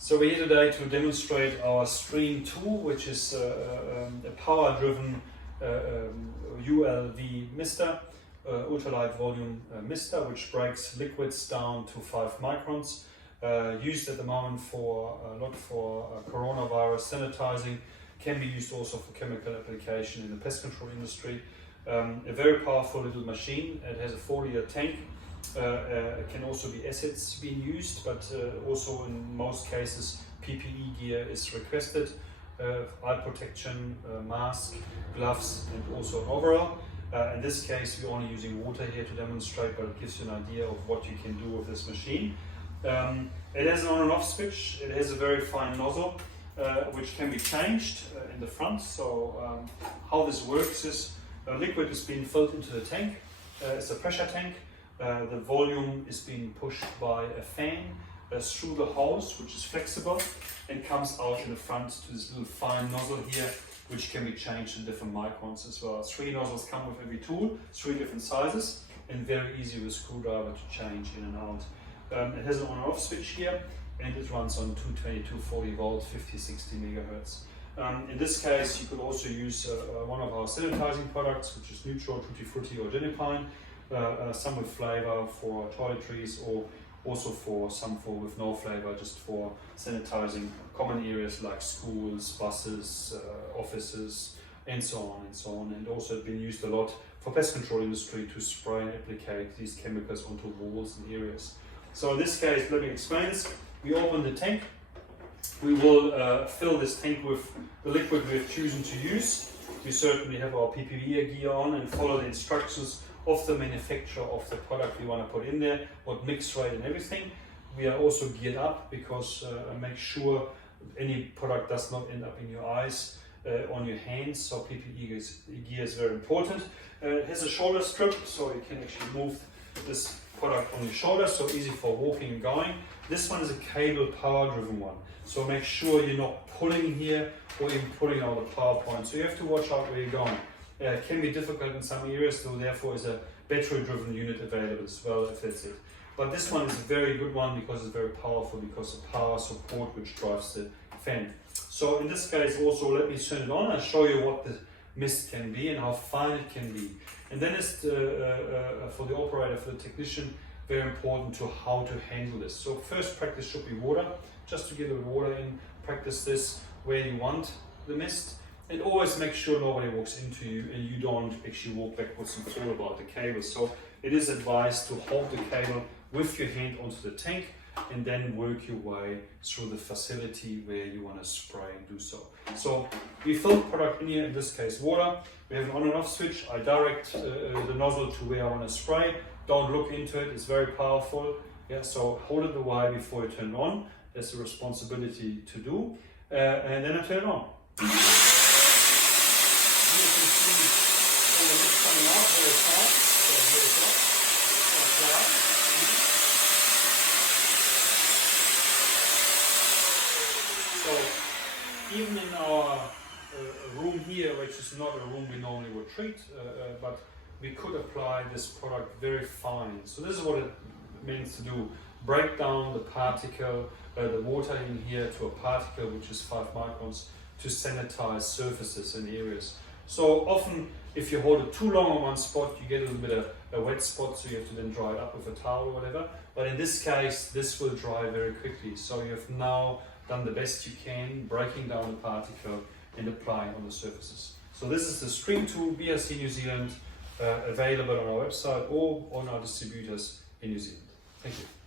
So we're here today to demonstrate our Stream 2, which is a power-driven ULV mister, ultralight volume mister, which breaks liquids down to 5 microns. Used at the moment for a lot for coronavirus sanitizing, can be used also for chemical application in the pest control industry. A very powerful little machine. It has a 4-liter tank. It can also be acids being used, but also in most cases PPE gear is requested. Eye protection, mask, gloves, and also an overall. In this case we're only using water here to demonstrate, but it gives you an idea of what you can do with this machine. It has an on and off switch. It has a very fine nozzle which can be changed in the front. So how this works is a liquid is being filled into the tank. It's a pressure tank. The volume is being pushed by a fan through the hose, which is flexible, and comes out in the front to this little fine nozzle here, which can be changed in different microns as well. 3 nozzles come with every tool, 3 different sizes, and very easy with a screwdriver to change in and out. It has an on and off switch here, and it runs on 220, 240 volts, 50, 60 megahertz. In this case, you could also use one of our sanitizing products, which is neutral, tutti frutti, or genipine. Some with flavor for toiletries, or also for some with no flavor, just for sanitizing common areas like schools, buses, offices, and so on and so on. And also been used a lot for pest control industry to spray and apply these chemicals onto walls and areas. So in this case, let me explain this. We open the tank. We will fill this tank with the liquid we have chosen to use. We certainly have our PPE gear on and follow the instructions of the manufacturer of the product we want to put in there, what mix rate and everything. We are also geared up because make sure any product does not end up in your eyes, on your hands. So PPE gear is very important. It has a shoulder strip, so you can actually move this product on your shoulder, so easy for walking and going. This one is a cable power driven one, so make sure you're not pulling here or even pulling out the power point. So you have to watch out where you're going. It can be difficult in some areas, so therefore is a battery-driven unit available as well, if that's it. But this one is a very good one because it's very powerful, because of power support which drives the fan. So in this case also, let me turn it on and show you what the mist can be and how fine it can be. And then it's for the operator, for the technician, very important to how to handle this. So first practice should be water, just to get the water in. Practice this where you want the mist. And always make sure nobody walks into you and you don't actually walk backwards and forward about the cable. So it is advised to hold the cable with your hand onto the tank and then work your way through the facility where you want to spray and do so. So we fill the product in here, in this case water. We have an on and off switch. I direct the nozzle to where I want to spray. Don't look into it, it's very powerful. Yeah, so hold it a while before you turn it on. That's a responsibility to do. And then I turn it on. Coming out very fast, so here it goes. So even in our room here, which is not a room we normally would treat, but we could apply this product very fine. So this is what it means to do. Break down the particle, the water in here to a particle which is 5 microns, to sanitize surfaces and areas. So often, if you hold it too long on one spot, you get a little bit of a wet spot, so you have to then dry it up with a towel or whatever. But in this case, this will dry very quickly. So you have now done the best you can, breaking down the particle and applying on the surfaces. So this is the Stream 2 BRC New Zealand, available on our website or on our distributors in New Zealand. Thank you.